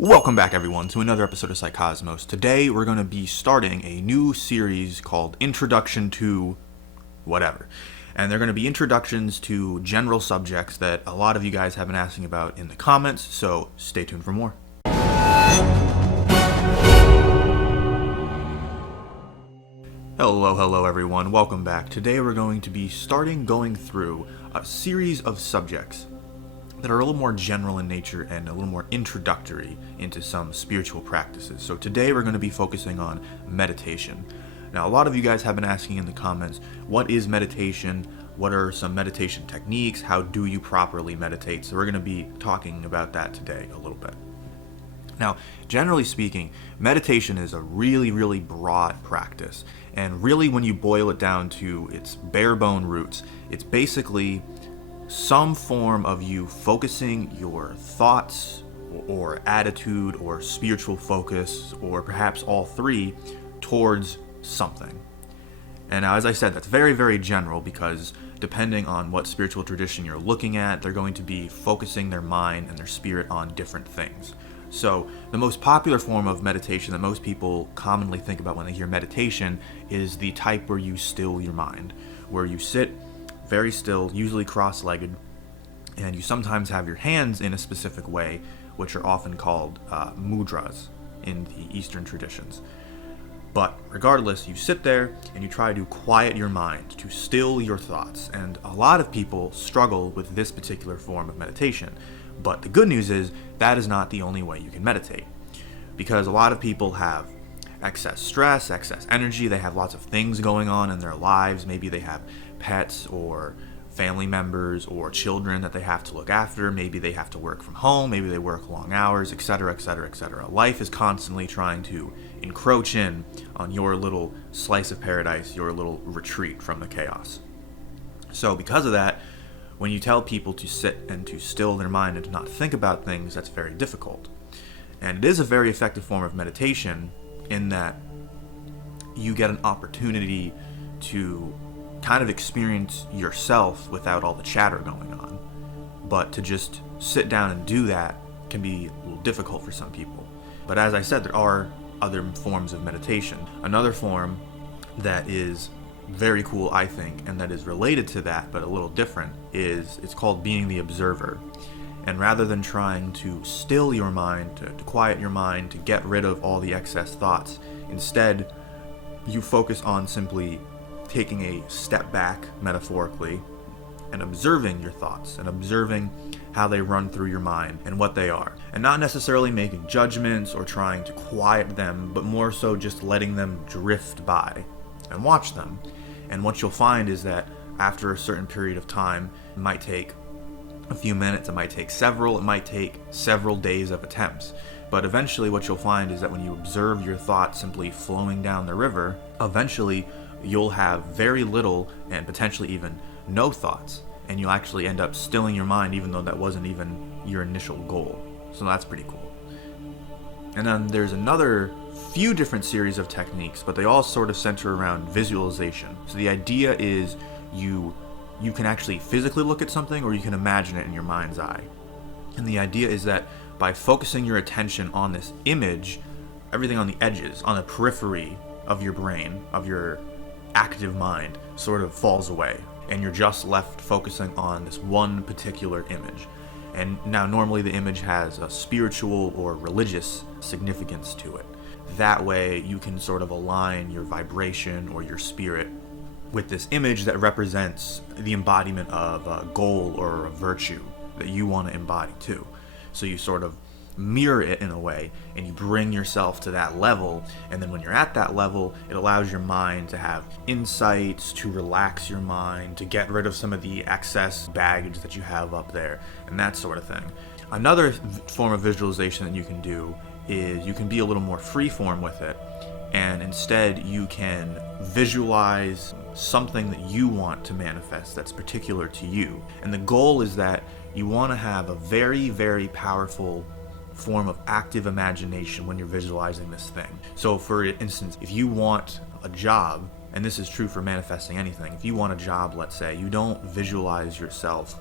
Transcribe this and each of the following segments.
Welcome back, everyone, to another episode of Psycosmos. Today, we're going to be starting a new series called Introduction to whatever. And they're going to be introductions to general subjects that a lot of you guys have been asking about in the comments, so stay tuned for more. Hello, everyone. Welcome back. Today, we're going to be going through a series of subjects that are a little more general in nature and a little more introductory into some spiritual practices. So today we're going to be focusing on meditation. Now, a lot of you guys have been asking in the comments, what is meditation? What are some meditation techniques? How do you properly meditate? So we're going to be talking about that today a little bit. Now, generally speaking, meditation is a really broad practice. And really, when you boil it down to its bare bone roots, it's basically some form of you focusing your thoughts or attitude or spiritual focus, or perhaps all three, towards something. And now, as I said, that's very general, because depending on what spiritual tradition you're looking at, they're going to be focusing their mind and their spirit on different things. So the most popular form of meditation that most people commonly think about when they hear meditation is the type where you still your mind, where you sit very still, usually cross-legged, and you sometimes have your hands in a specific way, which are often called mudras in the Eastern traditions. But regardless, you sit there and you try to quiet your mind, to still your thoughts, and a lot of people struggle with this particular form of meditation. But the good news is that is not the only way you can meditate, because a lot of people have excess stress, excess energy, they have lots of things going on in their lives. Maybe they have pets or family members or children that they have to look after. Maybe they have to work from home. Maybe they work long hours, etc. Life is constantly trying to encroach in on your little slice of paradise, your little retreat from the chaos. So because of that, when you tell people to sit and to still their mind and to not think about things, that's very difficult. And it is a very effective form of meditation in that you get an opportunity to kind of experience yourself without all the chatter going on. But to just sit down and do that can be a little difficult for some people. But as I said, there are other forms of meditation. Another form that is very cool, I think, and that is related to that but a little different, it's called being the observer. And rather than trying to still your mind, to quiet your mind, to get rid of all the excess thoughts, instead you focus on simply taking a step back, metaphorically, and observing your thoughts and observing how they run through your mind and what they are. And not necessarily making judgments or trying to quiet them, but more so just letting them drift by and watch them. And what you'll find is that after a certain period of time, it might take a few minutes, it might take several days of attempts. But eventually what you'll find is that when you observe your thoughts simply flowing down the river, eventually you'll have very little and potentially even no thoughts. And you'll actually end up stilling your mind, even though that wasn't even your initial goal. So that's pretty cool. And then there's another few different series of techniques, but they all sort of center around visualization. So the idea is you can actually physically look at something, or you can imagine it in your mind's eye. And the idea is that by focusing your attention on this image, everything on the edges, on the periphery of your brain, of your active mind, sort of falls away. And you're just left focusing on this one particular image. And now normally the image has a spiritual or religious significance to it. That way you can sort of align your vibration or your spirit with this image that represents the embodiment of a goal or a virtue that you want to embody too. So you sort of mirror it in a way, and you bring yourself to that level, and then when you're at that level, it allows your mind to have insights, to relax your mind, to get rid of some of the excess baggage that you have up there, and that sort of thing. Another form of visualization that you can do is you can be a little more freeform with it, and instead you can visualize something that you want to manifest that's particular to you. And the goal is that you want to have a very powerful form of active imagination when you're visualizing this thing. So for instance, if you want a job, and this is true for manifesting anything, if you want a job, let's say, you don't visualize yourself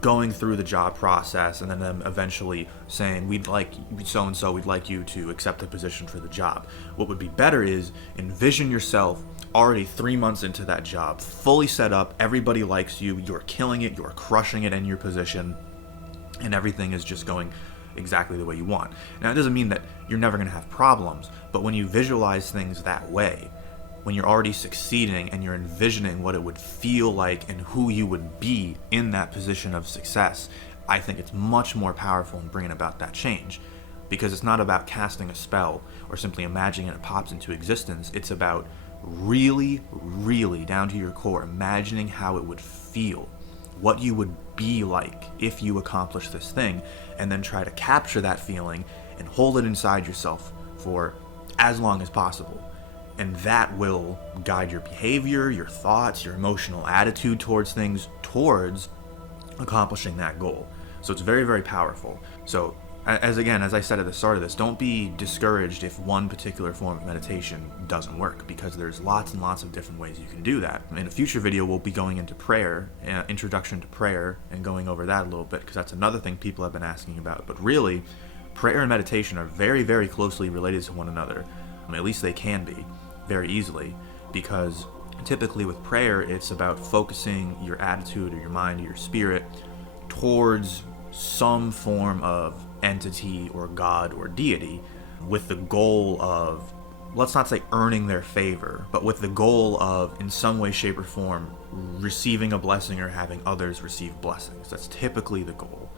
going through the job process and then them eventually saying, we'd like so-and-so, we'd like you to accept the position for the job. What would be better is envision yourself already 3 months into that job, fully set up, everybody likes you, you're killing it, you're crushing it in your position, and everything is just going exactly the way you want. Now, it doesn't mean that you're never going to have problems, but when you visualize things that way, when you're already succeeding and you're envisioning what it would feel like and who you would be in that position of success, I think it's much more powerful in bringing about that change, because it's not about casting a spell or simply imagining it pops into existence. It's about really, really down to your core, imagining how it would feel, what you would be like if you accomplish this thing, and then try to capture that feeling and hold it inside yourself for as long as possible. And that will guide your behavior, your thoughts, your emotional attitude towards things, towards accomplishing that goal. So it's very, very powerful. So as I said at the start of this, don't be discouraged if one particular form of meditation doesn't work, because there's lots and lots of different ways you can do that. In a future video, we'll be going into prayer, introduction to prayer, and going over that a little bit, because that's another thing people have been asking about. But really, prayer and meditation are very, very closely related to one another. At least they can be, very easily, because typically with prayer, it's about focusing your attitude or your mind or your spirit towards some form of entity or God or deity, with the goal of, let's not say earning their favor, but with the goal of, in some way, shape, or form, receiving a blessing or having others receive blessings. That's typically the goal,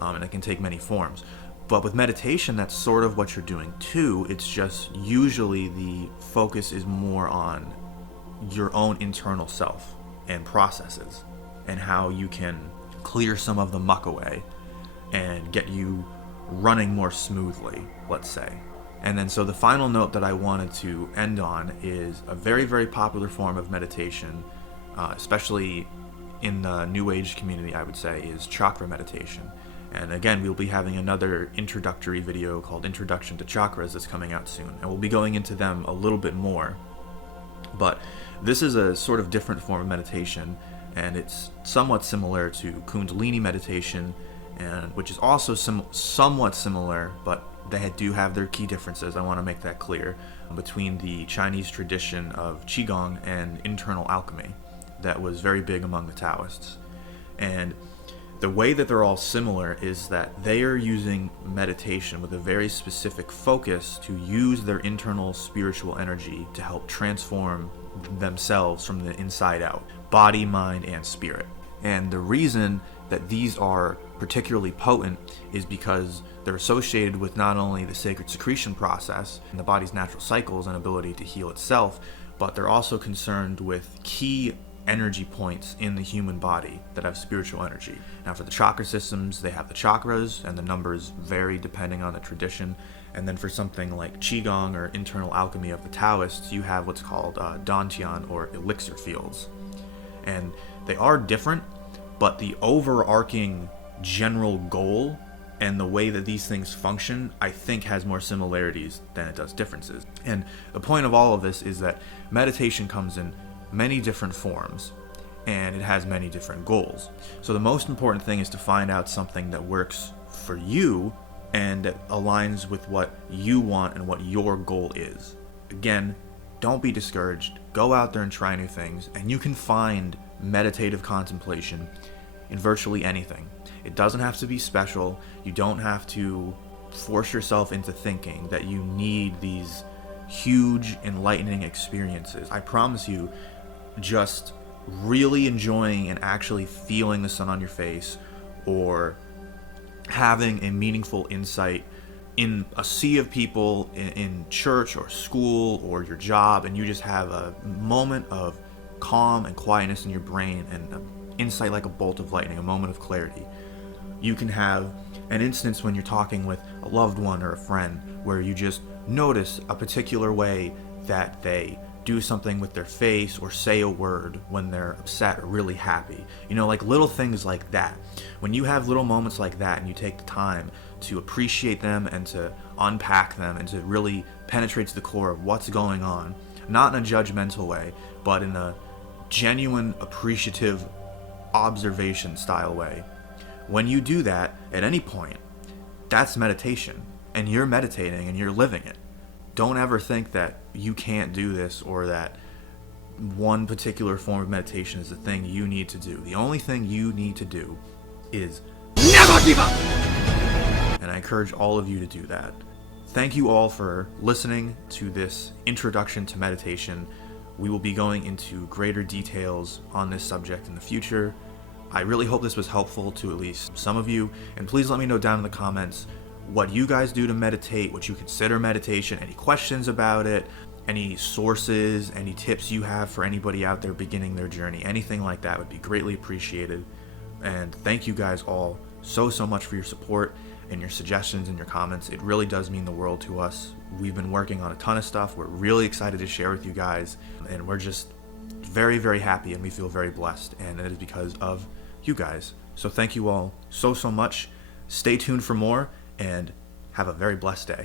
and it can take many forms. But with meditation, that's sort of what you're doing too. It's just usually the focus is more on your own internal self and processes, and how you can clear some of the muck away and get you running more smoothly, let's say. And then so the final note that I wanted to end on is a very, very popular form of meditation, especially in the New Age community, I would say, is chakra meditation. And again, we'll be having another introductory video called Introduction to Chakras that's coming out soon, and we'll be going into them a little bit more. But this is a sort of different form of meditation, and it's somewhat similar to Kundalini meditation, and which is also somewhat similar, but they do have their key differences. I want to make that clear, between the Chinese tradition of Qigong and internal alchemy that was very big among the Taoists. And the way that they're all similar is that they are using meditation with a very specific focus to use their internal spiritual energy to help transform themselves from the inside out, body, mind, and spirit. And the reason that these are particularly potent is because they're associated with not only the sacred secretion process and the body's natural cycles and ability to heal itself, but they're also concerned with key energy points in the human body that have spiritual energy. Now, for the chakra systems, they have the chakras, and the numbers vary depending on the tradition. And then for something like Qigong or internal alchemy of the Taoists, you have what's called dantian, or elixir fields. And they are different, but the overarching general goal and the way that these things function, I think, has more similarities than it does differences. And the point of all of this is that meditation comes in many different forms, and it has many different goals. So the most important thing is to find out something that works for you and that aligns with what you want and what your goal is. Again, don't be discouraged. Go out there and try new things, and you can find meditative contemplation in virtually anything. It doesn't have to be special. You don't have to force yourself into thinking that you need these huge enlightening experiences. I promise you, just really enjoying and actually feeling the sun on your face, or having a meaningful insight in a sea of people in church or school or your job, and you just have a moment of calm and quietness in your brain and an insight like a bolt of lightning, a moment of clarity. You can have an instance when you're talking with a loved one or a friend where you just notice a particular way that they do something with their face or say a word when they're upset or really happy. You know, like little things like that. When you have little moments like that and you take the time to appreciate them and to unpack them and to really penetrate to the core of what's going on, not in a judgmental way, but in a genuine, appreciative, observation style way, When you do that at any point, that's meditation, and you're meditating and you're living it. Don't ever think that you can't do this or that one particular form of meditation is the thing you need to do. The only thing you need to do is never give up! And I encourage all of you to do that. Thank you all for listening to this introduction to meditation. We will be going into greater details on this subject in the future. I really hope this was helpful to at least some of you, and please let me know down in the comments what you guys do to meditate, what you consider meditation, any questions about it, any sources, any tips you have for anybody out there beginning their journey. Anything like that would be greatly appreciated. And thank you guys all so much for your support and your suggestions and your comments. It really does mean the world to us. We've been working on a ton of stuff. We're really excited to share with you guys, and we're just very happy, and we feel very blessed, and it is because of you guys. So thank you all so much. Stay tuned for more, and have a very blessed day.